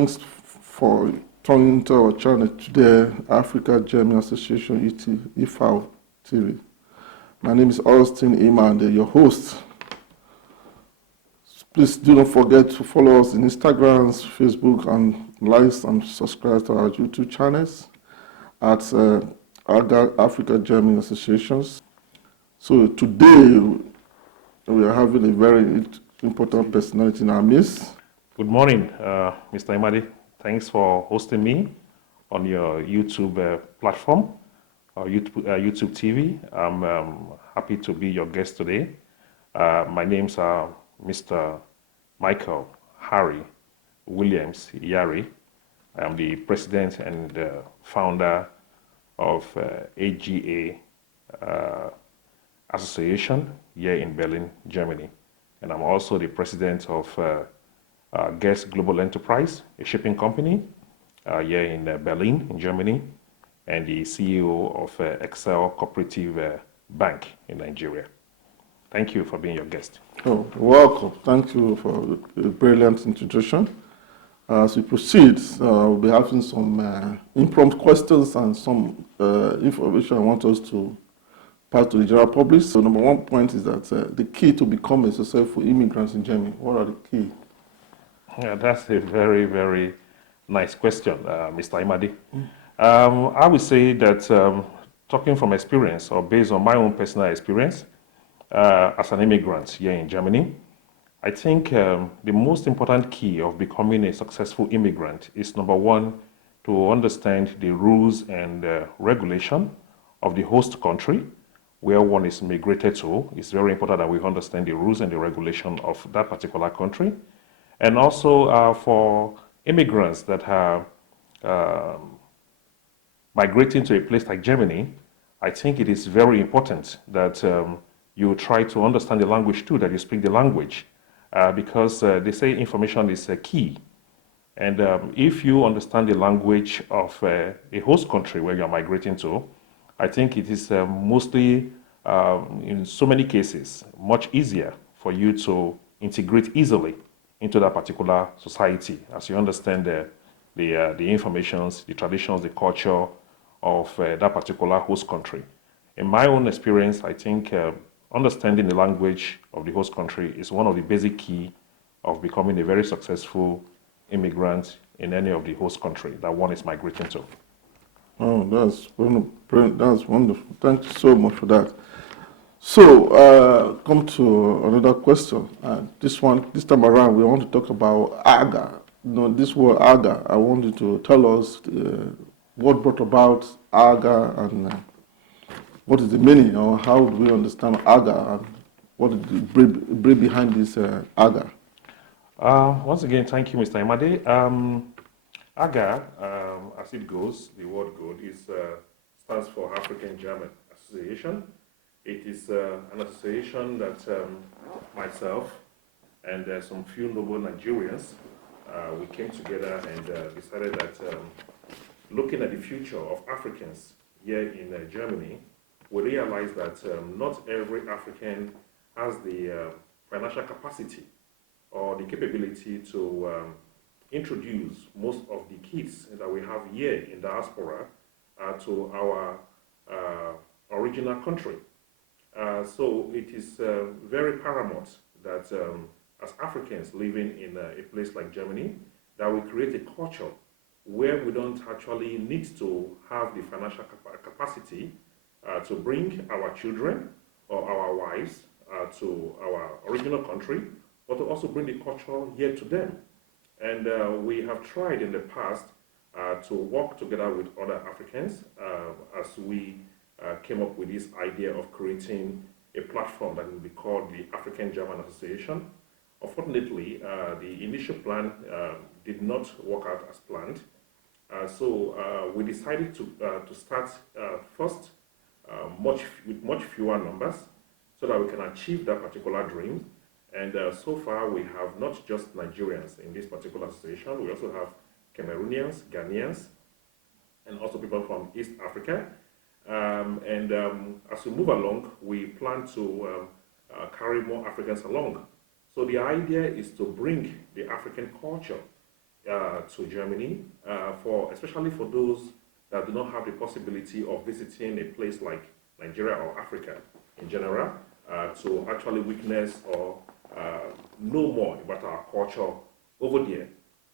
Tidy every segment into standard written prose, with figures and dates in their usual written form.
Thanks for turning to our channel today, Africa German Association ETV TV. My name is Austin Imande, your host. Please do not forget to follow us on Instagram, Facebook, and like and subscribe to our YouTube channels at AGA Africa German Associations. So today we are having a very important personality in our midst. Good morning, Mr. Imade. Thanks for hosting me on your YouTube platform, YouTube TV. I'm happy to be your guest today. My name's Mr. Michael Harry Williams Iyare. I am the president and founder of AGA Association here in Berlin, Germany. And I'm also the president of Guess Global Enterprise, a shipping company here in Berlin, in Germany, and the CEO of Excel Cooperative Bank in Nigeria. Thank you for being your guest. Oh, welcome. Thank you for a brilliant introduction. As we proceed, we'll be having some impromptu questions and some information I want us to pass to the general public. So number one point is that the key to become a successful immigrant in Germany, what are the key? Yeah, that's a very, very nice question, Mr. Imade. I would say that talking from experience or based on my own personal experience as an immigrant here in Germany, I think the most important key of becoming a successful immigrant is, number one, to understand the rules and regulation of the host country where one is migrated to. It's very important that we understand the rules and the regulation of that particular country. And also for immigrants that are migrating to a place like Germany, I think it is very important that you try to understand the language too, that you speak the language, because they say information is key. And if you understand the language of a host country where you're migrating to, I think it is mostly, in so many cases, much easier for you to integrate easily into that particular society, as you understand the informations, the traditions, the culture of that particular host country. In my own experience, I think understanding the language of the host country is one of the basic key of becoming a very successful immigrant in any of the host country that one is migrating to. Oh, that's wonderful. Thank you so much for that. So, come to another question. This time around, we want to talk about AGA. You know, this word AGA, I want you to tell us what brought about AGA and what is the meaning, or how do we understand AGA, and what is the brain behind this AGA? Once again, thank you, Mr. Imade. AGA, as it goes, the word stands for African German Association. It is an association that myself and some few noble Nigerians, we came together and decided that looking at the future of Africans here in Germany, we realized that not every African has the financial capacity or the capability to introduce most of the kids that we have here in diaspora to our original country. So it is very paramount that as Africans living in a place like Germany, that we create a culture where we don't actually need to have the financial capacity to bring our children or our wives to our original country, but to also bring the culture here to them. And we have tried in the past to work together with other Africans as we came up with this idea of creating a platform that will be called the African German Association. Unfortunately, the initial plan did not work out as planned. So we decided to start first with much fewer numbers so that we can achieve that particular dream. And so far, we have not just Nigerians in this particular association. We also have Cameroonians, Ghanaians, and also people from East Africa. As we move along, we plan to carry more Africans along. So the idea is to bring the African culture to Germany, especially for those that do not have the possibility of visiting a place like Nigeria or Africa in general, to actually witness or know more about our culture over there.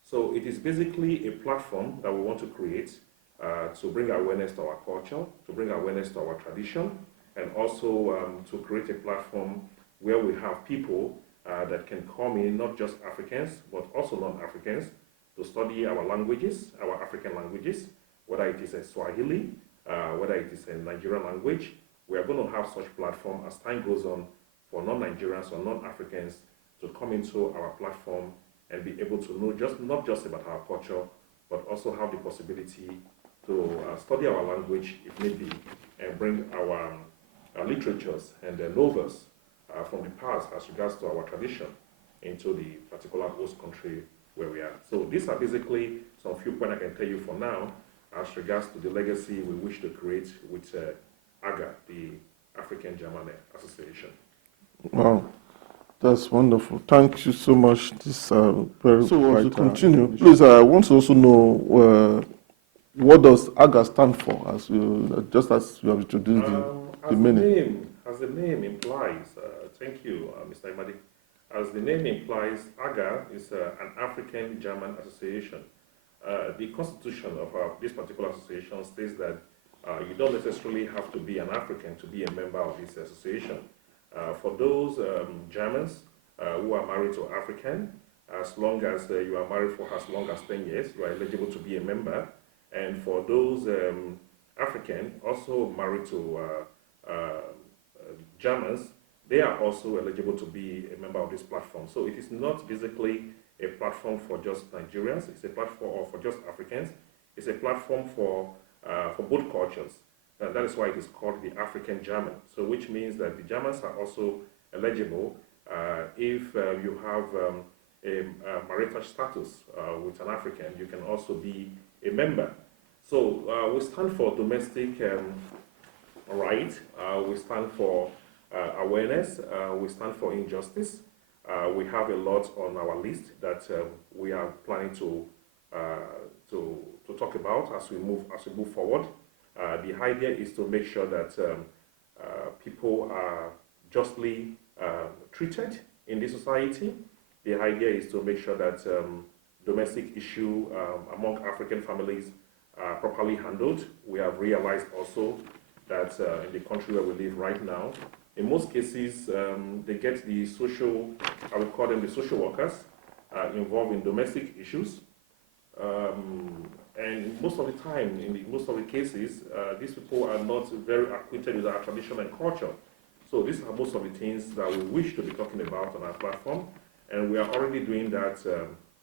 So it is basically a platform that we want to create to bring awareness to our culture, to bring awareness to our tradition, and also to create a platform where we have people that can come in, not just Africans, but also non-Africans, to study our languages, our African languages, whether it is a Swahili, whether it is a Nigerian language. We are going to have such platform as time goes on for non-Nigerians or non-Africans to come into our platform and be able to know not just about our culture, but also have the possibility to study our language if need be, and bring our literatures and the novels from the past as regards to our tradition into the particular host country where we are. So these are basically some few points I can tell you for now as regards to the legacy we wish to create with AGA, the African German Association. Wow, that's wonderful. Thank you so much. This very so to continue, please. I want to also know what does AGA stand for, as you just as you have introduced the meaning. As the name implies, thank you, Mr. Imadi. As the name implies, AGA is an African German Association. The constitution of this particular association states that you don't necessarily have to be an African to be a member of this association. For those Germans who are married to African, as long as you are married for as long as 10 years, you are eligible to be a member. And for those African also married to Germans, they are also eligible to be a member of this platform. So it is not basically a platform for just Nigerians, it's a platform or for just Africans, it's a platform for both cultures. And that is why it is called the African German. So which means that the Germans are also eligible if you have a marital status with an African, you can also be a member. So we stand for domestic right, we stand for awareness, we stand for injustice. We have a lot on our list that we are planning to talk about as we move forward. The idea is to make sure that people are justly treated in this society. The idea is to make sure that domestic issue among African families are properly handled. We have realized also that in the country where we live right now, in most cases, they get the social, I would call them the social workers, involved in domestic issues. And most of the time, in most of the cases, these people are not very acquainted with our tradition and culture. So these are most of the things that we wish to be talking about on our platform. And we are already doing that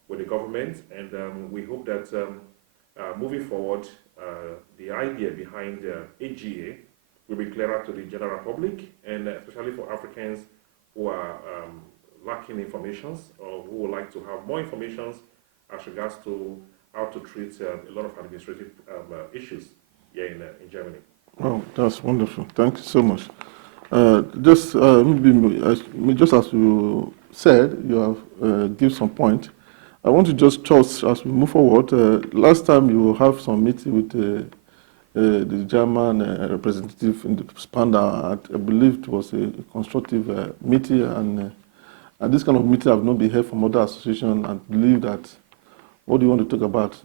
with the government. And we hope that moving forward, the idea behind AGA will be clearer to the general public, and especially for Africans who are lacking information or who would like to have more information as regards to how to treat a lot of administrative issues here in Germany. Oh, that's wonderful. Thank you so much. Just just as you said, you have give some point. I want to just trust as we move forward. Last time you have some meeting with the German representative in the Spanda. I believe it was a constructive meeting, and this kind of meeting have not been heard from other associations. And believe that. What do you want to talk about?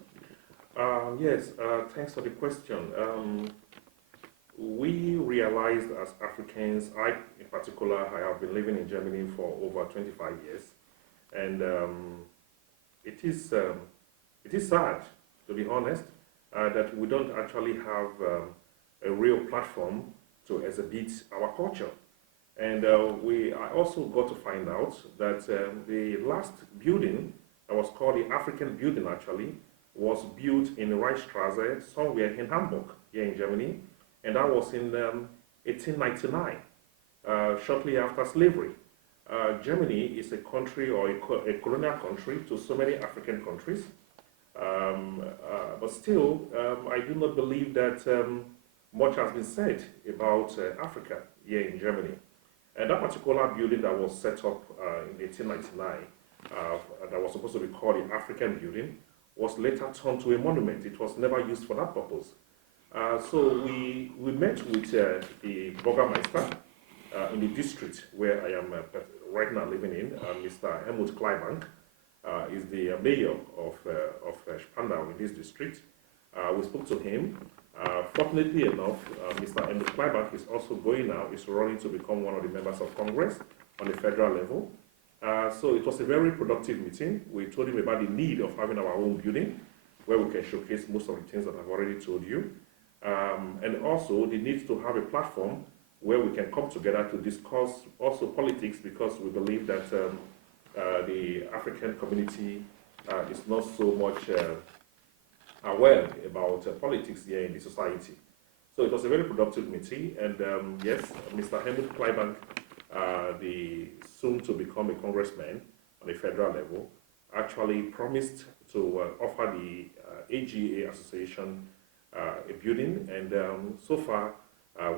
Yes, thanks for the question. We realized as Africans, I in particular, I have been living in Germany for over 25 years, and it is sad, to be honest, that we don't actually have a real platform to exhibit our culture. And I also got to find out that the last building that was called the African Building actually was built in Reichstrasse, somewhere in Hamburg, here in Germany, and that was in 1899, shortly after slavery. Germany is a country or a colonial country to so many African countries, but still, I do not believe that much has been said about Africa here in Germany. And that particular building that was set up in 1899, that was supposed to be called the African Building, was later turned to a monument. It was never used for that purpose. So we met with the Burgermeister in the district where I am right now living in, Mr. Helmut Kleibank. Is the mayor of Spandau in this district. We spoke to him. Fortunately enough, Mr. Helmut Kleibank is also going now, is running to become one of the members of Congress on the federal level. So it was a very productive meeting. We told him about the need of having our own building where we can showcase most of the things that I've already told you. And also the need to have a platform where we can come together to discuss also politics, because we believe that the African community is not so much aware about politics here in the society. So it was a very productive meeting, and yes, Mr. Helmut Kleibank, the soon to become a congressman on a federal level, actually promised to offer the AGA Association a building, and so far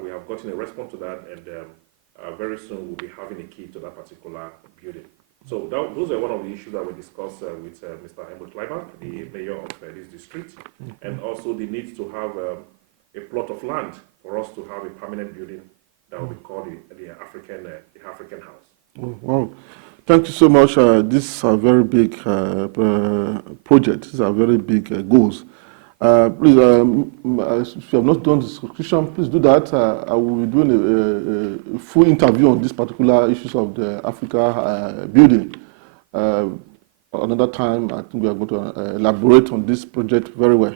we have gotten a response to that, and very soon we'll be having a key to that particular building. So those are one of the issues that we discussed with Mr. Helmut Kleibank, the mayor of this district, and also the need to have a plot of land for us to have a permanent building that will be called the African House. Oh, wow. Thank you so much. These are very big projects. These are very big goals. Please, if you have not done the subscription, please do that. I will be doing a full interview on these particular issues of the Africa building. Another time, I think we are going to elaborate on this project very well.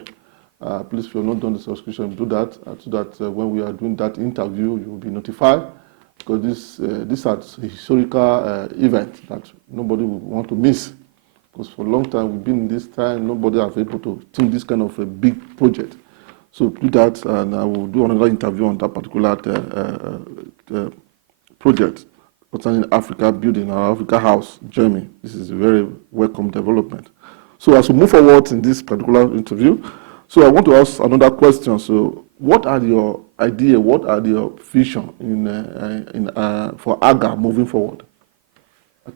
Please, if you have not done the subscription, do that, so that when we are doing that interview, you will be notified, because this is a historical event that nobody will want to miss. Because for a long time, we've been in this time, nobody has been able to think this kind of a big project. So do that, and I will do another interview on that particular project concerning Africa building, our Africa House, Germany. This is a very welcome development. So as we move forward in this particular interview, so I want to ask another question. So what are your ideas, what are your vision for AGA moving forward?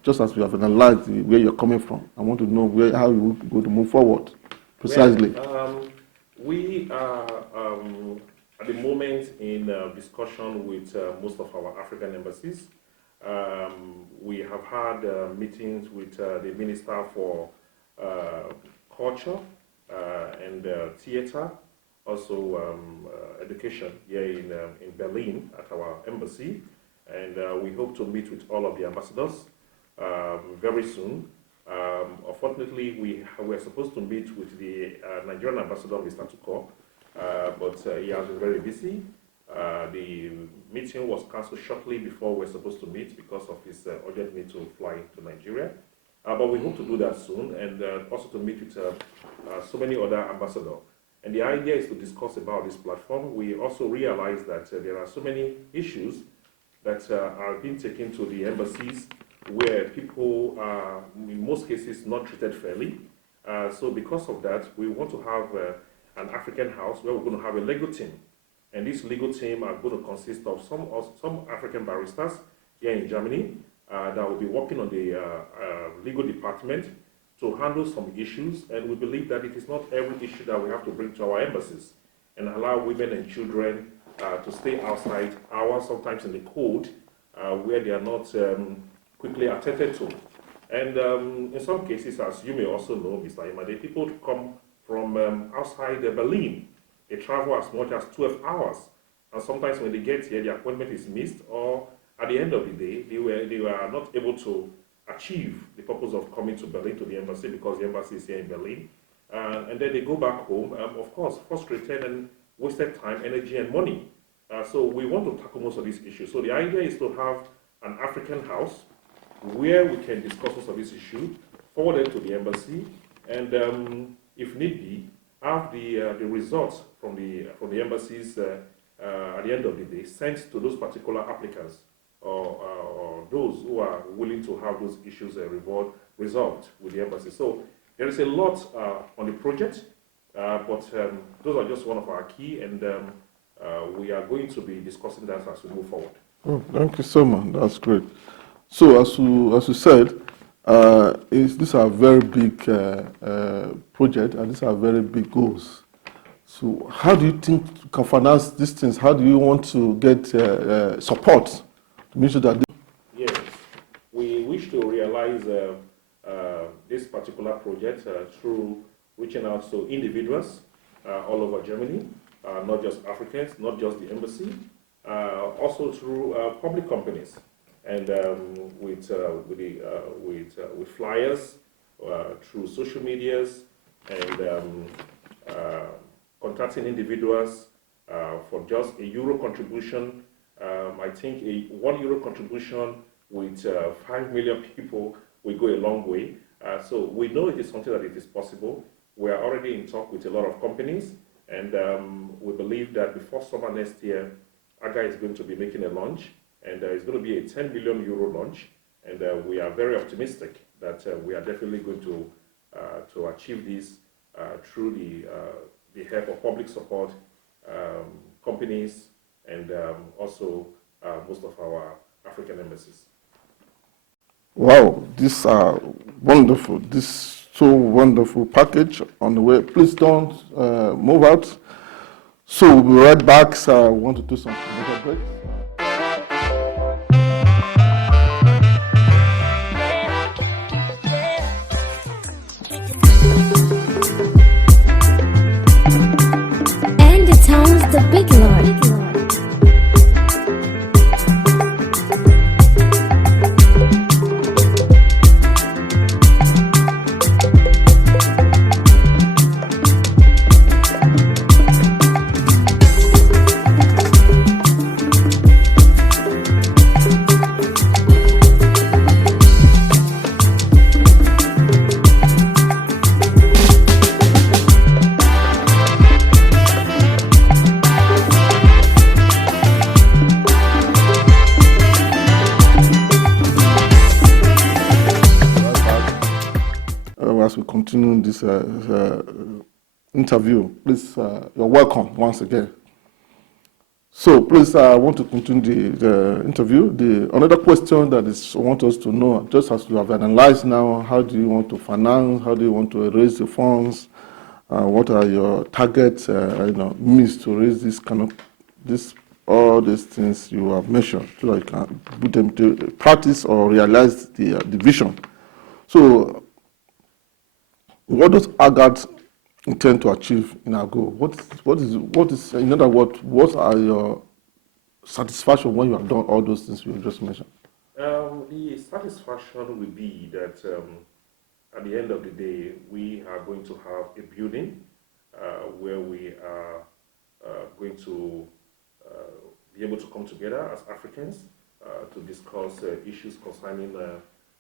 Just as we have analyzed where you're coming from, I want to know how you are going to move forward, precisely. Well, we are at the moment in discussion with most of our African embassies. We have had meetings with the Minister for Culture and Theatre, also education here in Berlin at our embassy, and we hope to meet with all of the ambassadors very soon. Unfortunately, we were supposed to meet with the Nigerian ambassador, Mr. Tuko, but he has been very busy. The meeting was cancelled shortly before we were supposed to meet because of his urgent need to fly to Nigeria. But we hope to do that soon, and also to meet with so many other ambassadors. And the idea is to discuss about this platform. We also realize that there are so many issues that are being taken to the embassies where people are, in most cases, not treated fairly. So because of that, we want to have an African house where we're going to have a legal team. And this legal team are going to consist of some African barristers here in Germany that will be working on the legal department to handle some issues. And we believe that it is not every issue that we have to bring to our embassies and allow women and children to stay outside hours, sometimes in the cold, where they are not quickly attended to. And in some cases, as you may also know, Mr. Imade, people come from outside Berlin. They travel as much as 12 hours. And sometimes when they get here, the appointment is missed, or at the end of the day, they were not able to achieve the purpose of coming to Berlin, to the embassy, because the embassy is here in Berlin. And then they go back home, of course, frustrated and wasted time, energy, and money. So we want to tackle most of these issues. So the idea is to have an African house where we can discuss most of these issues, forward them to the embassy, and if need be, have the results from the embassies at the end of the day sent to those particular applicants or those who are willing to have those issues resolved with the embassy. So there is a lot on the project, but those are just one of our key, and we are going to be discussing that as we move forward. Oh, thank you so much. That's great. So as you said, these are very big projects and these are very big goals. So how do you think you can finance these things? How do you want to get support to make sure that Yes, we wish to realize this particular project through reaching out to individuals all over Germany, not just Africans, not just the embassy, also through public companies, and with flyers through social medias, and uh, contacting individuals for just a euro contribution. I think a €1 contribution with 5 million people will go a long way. So we know it is something that it is possible. We are already in talk with a lot of companies, and we believe that before summer next year, AGA is going to be making a launch, and it's going to be a €10 million launch, and we are very optimistic that we are definitely going to achieve this through the help of public support, companies, and also most of our African embassies. wow, these are wonderful. This so wonderful package on the way. Please don't move out. So we'll be right back. So I want to do some commercial break. And the town's the big lord. As we continue this interview, please, you're welcome once again. So please, I want to continue the interview. Another question that is I want us to know, just as you have analyzed now, how do you want to finance, how do you want to raise the funds, what are your targets, means to raise all these things you have mentioned, so that you can put them to practice or realize the vision. So what does AGAT intend to achieve in our goal? What is in other words, what are your satisfaction when you have done all those things you just mentioned? The satisfaction will be that at the end of the day, we are going to have a building where we are going to be able to come together as Africans to discuss issues concerning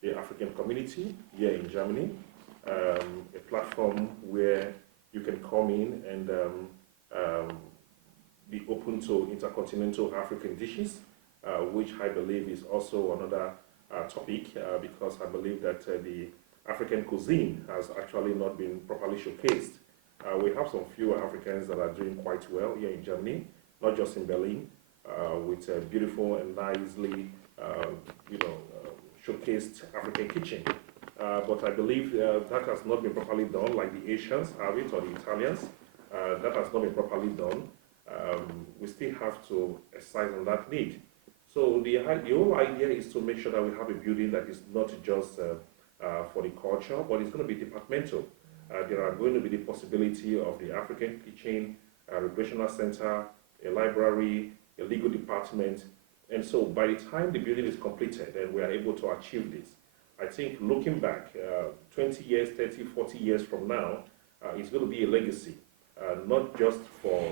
the African community here in Germany. A platform where you can come in and be open to intercontinental African dishes, which I believe is also another topic because I believe that the African cuisine has actually not been properly showcased. We have some few Africans that are doing quite well here in Germany, not just in Berlin, with a beautiful and nicely, showcased African kitchen. But I believe that has not been properly done, like the Asians have it or the Italians. That has not been properly done. We still have to exercise on that need. So the whole idea is to make sure that we have a building that is not just for the culture, but it's going to be departmental. There are going to be the possibility of the African kitchen, a recreational center, a library, a legal department. And so by the time the building is completed and we are able to achieve this, I think looking back 20 years, 30, 40 years from now, it's going to be a legacy, not just for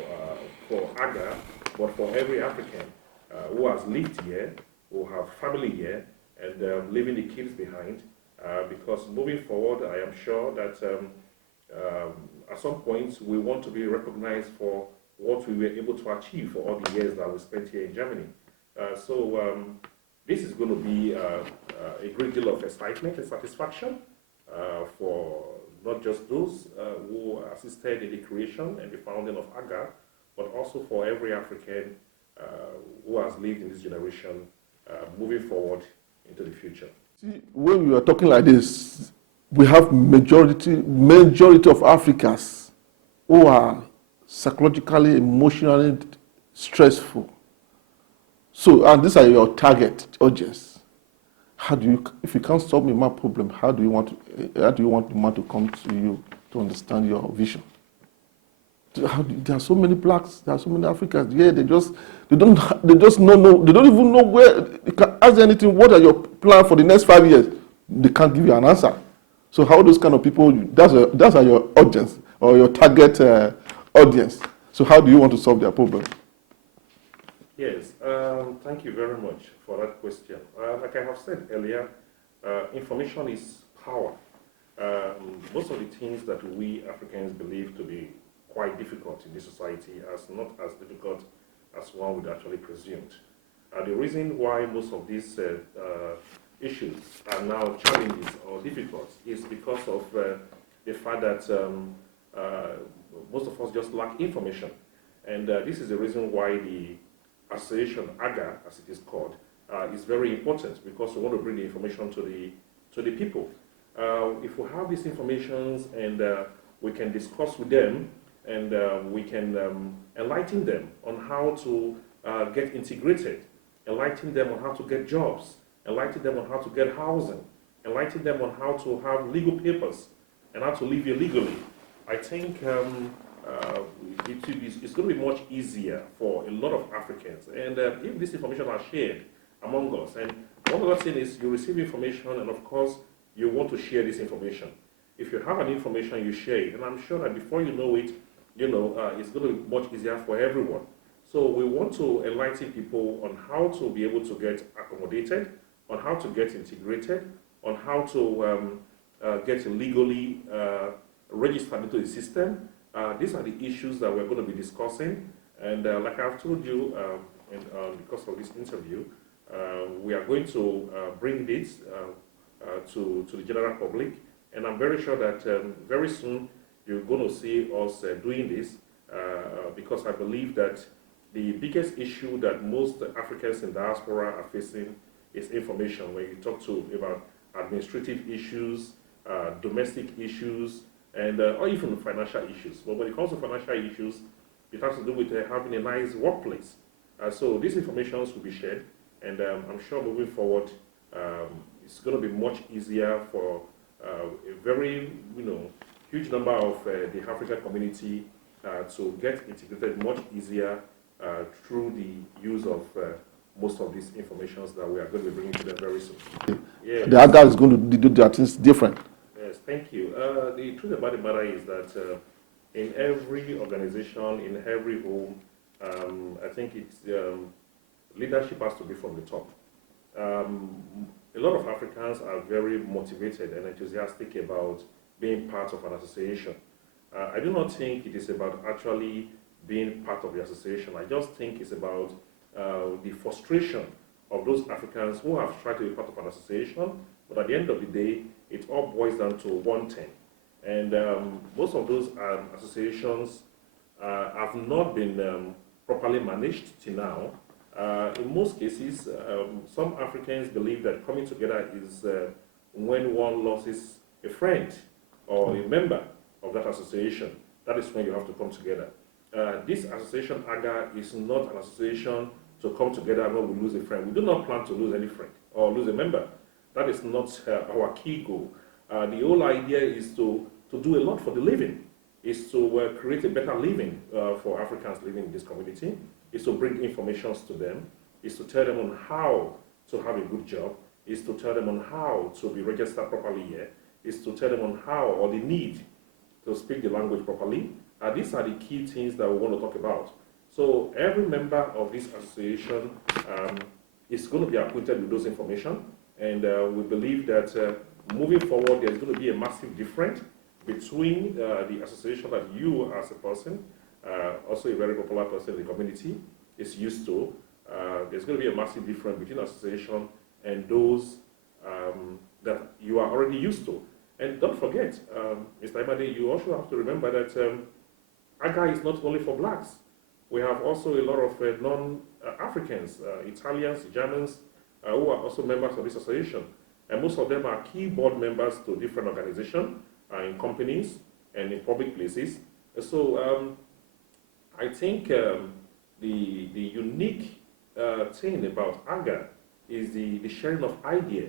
AGA, but for every African who has lived here, who have family here, and leaving the kids behind. Because moving forward, I am sure that at some point we want to be recognized for what we were able to achieve for all the years that we spent here in Germany. This is going to be a great deal of excitement and satisfaction for not just those who assisted in the creation and the founding of AGA, but also for every African who has lived in this generation moving forward into the future. See, when we are talking like this, we have majority of Africans who are psychologically, emotionally stressful. So, and these are your target audience. How do you, if you can't solve me my problem, how do you want the man to come to you to understand your vision? There are so many blacks, there are so many Africans. Yeah, they just know, they don't even know where. You can ask anything. What are your plans for the next 5 years? They can't give you an answer. So how those kind of people? That's your audience or your target audience. So how do you want to solve their problem? Yes, thank you very much for that question. Like I have said earlier, information is power. Most of the things that we Africans believe to be quite difficult in this society are not as difficult as one would actually presume. The reason why most of these issues are now challenges or difficult is because of the fact that most of us just lack information. And this is the reason why the association, AGA, as it is called, is very important, because we want to bring the information to the people. If we have these informations and we can discuss with them and we can enlighten them on how to get integrated, enlighten them on how to get jobs, enlighten them on how to get housing, enlighten them on how to have legal papers and how to live here legally, I think it's going to be much easier for a lot of Africans. And if this information are shared among us, and one other thing is you receive information and of course you want to share this information. If you have an information, you share it, and I'm sure that before you know it, it's going to be much easier for everyone. So we want to enlighten people on how to be able to get accommodated, on how to get integrated, on how to get legally registered into the system. These are the issues that we're going to be discussing, and like I've told you, because of this interview, we are going to bring this to the general public, and I'm very sure that very soon you're going to see us doing this, because I believe that the biggest issue that most Africans in diaspora are facing is information. When you talk about administrative issues, domestic issues, and or even financial issues. But when it comes to financial issues, it has to do with having a nice workplace. So these informations will be shared, and I'm sure moving forward, it's going to be much easier for a very huge number of the African community to get integrated much easier through the use of most of these informations that we are going to be bringing to them very soon. Yes. The AGA is going to do their things different. Yes, thank you. The truth about the matter is that in every organization, in every home, I think it's leadership has to be from the top. A lot of Africans are very motivated and enthusiastic about being part of an association. I do not think it is about actually being part of the association. I just think it's about the frustration of those Africans who have tried to be part of an association, but at the end of the day, it all boils down to one thing. And most of those associations have not been properly managed till now. In most cases, some Africans believe that coming together is when one loses a friend or a member of that association. That is when you have to come together. This association, AGA, is not an association to come together when we lose a friend. We do not plan to lose any friend or lose a member. That is not our key goal. The whole idea is to do a lot for the living, is to create a better living for Africans living in this community, is to bring information to them, is to tell them on how to have a good job, is to tell them on how to be registered properly here, is to tell them on how or the need to speak the language properly. These are the key things that we want to talk about. So every member of this association is going to be acquainted with those information, and we believe that moving forward, there's going to be a massive difference between the association that you as a person, also a very popular person in the community, is used to. There's going to be a massive difference between association and those that you are already used to. And don't forget, Mr. Imade, you also have to remember that AGA is not only for blacks. We have also a lot of non-Africans, Italians, Germans, who are also members of this association. and most of them are key board members to different organizations, in companies and in public places. So I think the unique thing about AGA is the sharing of idea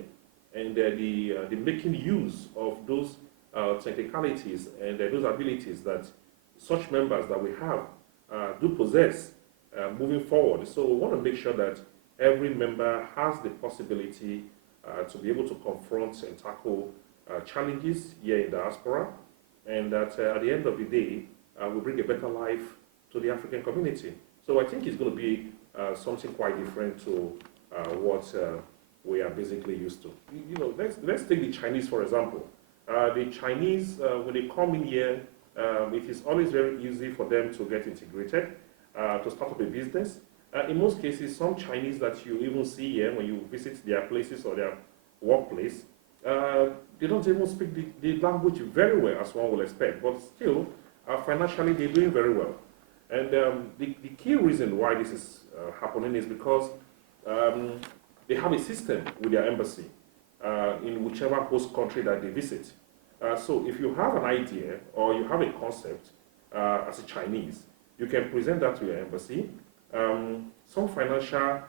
and the making use of those technicalities and those abilities that such members that we have do possess moving forward. So we want to make sure that every member has the possibility to be able to confront and tackle challenges here in diaspora, and that at the end of the day, we bring a better life to the African community. So I think it's going to be something quite different to what we are basically used to. You know, let's take the Chinese for example. The Chinese, when they come in here, it is always very easy for them to get integrated, to start up a business. In most cases, some Chinese that you even see here when you visit their places or their workplace, they don't even speak the language very well as one will expect, but still, financially, they're doing very well. And the key reason why this is happening is because they have a system with their embassy in whichever host country that they visit. So if you have an idea or you have a concept as a Chinese, you can present that to your embassy. Some financial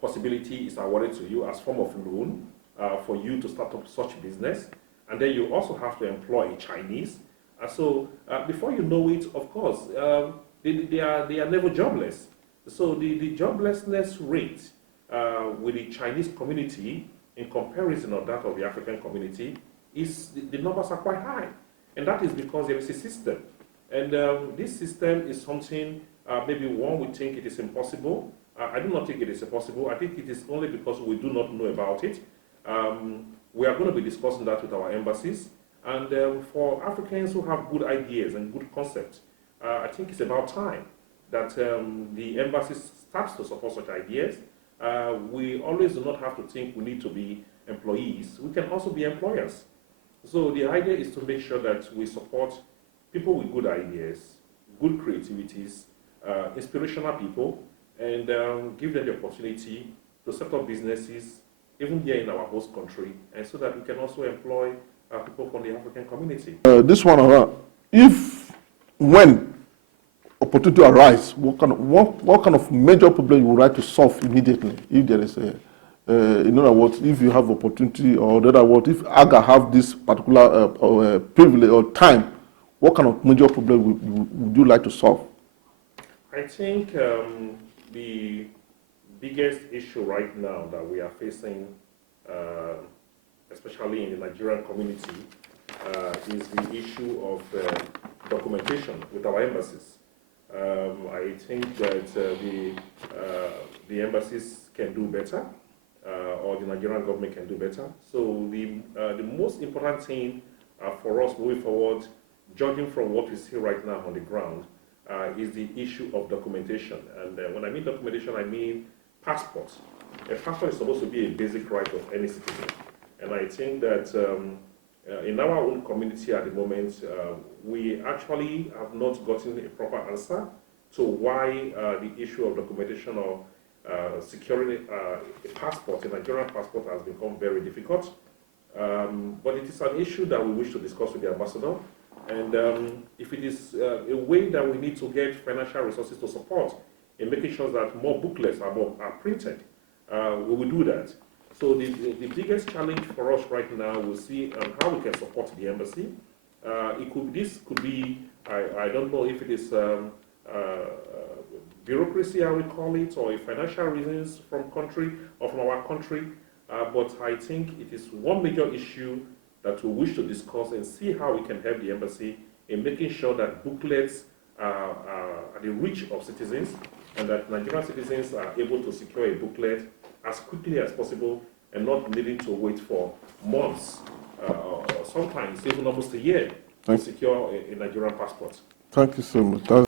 possibility is awarded to you as form of loan for you to start up such business. And then you also have to employ a Chinese. So before you know it, of course, they are never jobless. So the joblessness rate with the Chinese community in comparison of that of the African community is the numbers are quite high. And that is because there is a system. And this system is something maybe one would think it is impossible. I do not think it is impossible. I think it is only because we do not know about it. We are going to be discussing that with our embassies. And for Africans who have good ideas and good concepts, I think it's about time that the embassies starts to support such ideas. We always do not have to think we need to be employees. We can also be employers. So the idea is to make sure that we support people with good ideas, good creativities, inspirational people, and give them the opportunity to set up businesses, even here in our host country, and so that we can also employ people from the African community. This one, when opportunity arise, what kind of major problem you would like to solve immediately if there is a, in other words, if you have opportunity, or in other words, if AGA have this particular privilege or time, what kind of major problem would you like to solve? I think the biggest issue right now that we are facing, especially in the Nigerian community, is the issue of documentation with our embassies. I think that the embassies can do better, or the Nigerian government can do better. So the most important thing for us moving forward, judging from what we see right now on the ground, is the issue of documentation. And when I mean documentation, I mean passports. A passport is supposed to be a basic right of any citizen. And I think that in our own community at the moment, we actually have not gotten a proper answer to why the issue of documentation or securing a passport, a Nigerian passport, has become very difficult. But it is an issue that we wish to discuss with the ambassador. And if it is a way that we need to get financial resources to support in making sure that more booklets are printed, we will do that. So the biggest challenge for us right now, we'll see how we can support the embassy. This could be, I don't know if it is bureaucracy, I would call it, or financial reasons from country or from our country. But I think it is one major issue that we wish to discuss and see how we can help the embassy in making sure that booklets are at the reach of citizens, and that Nigerian citizens are able to secure a booklet as quickly as possible and not needing to wait for months or sometimes even almost a year to secure a Nigerian passport. Thank you so much.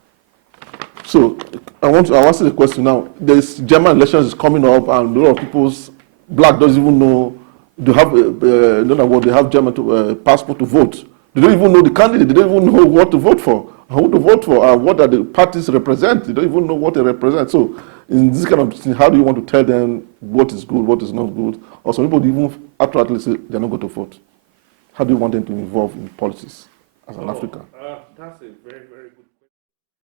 So I want to ask you the question now. There's German elections is coming up, and a lot of people's black doesn't even know they have they have German passport to vote. They don't even know the candidate. They don't even know what to vote for. who to vote for, and what are the parties represent. You don't even know what they represent. So in this kind of thing, how do you want to tell them what is good, what is not good? Or some people even outrightly say they're not going to vote. How do you want them to involve in politics as an African? That's a very,